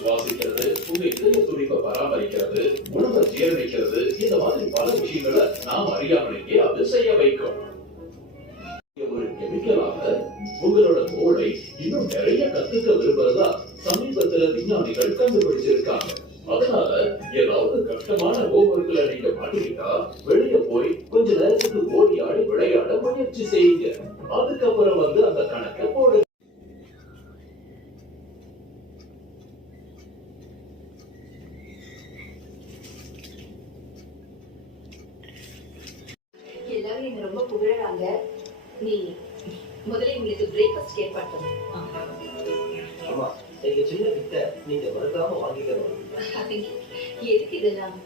சுவாசிக்கிறது, உங்க இதய துடிப்பை பராமரிக்கிறது, உணவை ஜீரணிக்கிறது, இந்த மாதிரி பல விஷயங்களை நாம் அறியாமலேயே அது செய்ய வைக்கும். ஒரு கெமிக்கலாக உங்களோட மூளை இன்னும் நிறைய கத்துக்க விரும்புறதா சமீபத்துல விஞ்ஞானிகள் கண்டுபிடிச்சிருக்காங்க. அதனால ஏதாவது கஷ்டமான ஹோம்ஒர்க்ல நீங்க மாட்டிக்கிட்டா வெளிய போய் கொஞ்ச நேரத்துக்கு ஓடி ஆடி விளையாட முயற்சி செய்யுங்க. அதுக்கப்புறம் அந்த கணக்கை போடுங்க. எல்லாரும் என்ன ரொம்ப புகழறாங்க. நீ முதல்ல உங்களுக்கு பிரேக்ஃபாஸ்ட் ஏற்பாடு பண்ணு. ஆமா, எங்க சின்ன கிட்ட நீங்க மறக்காம வாங்கிக்கிறோம். எதுக்கு இதெல்லாம்?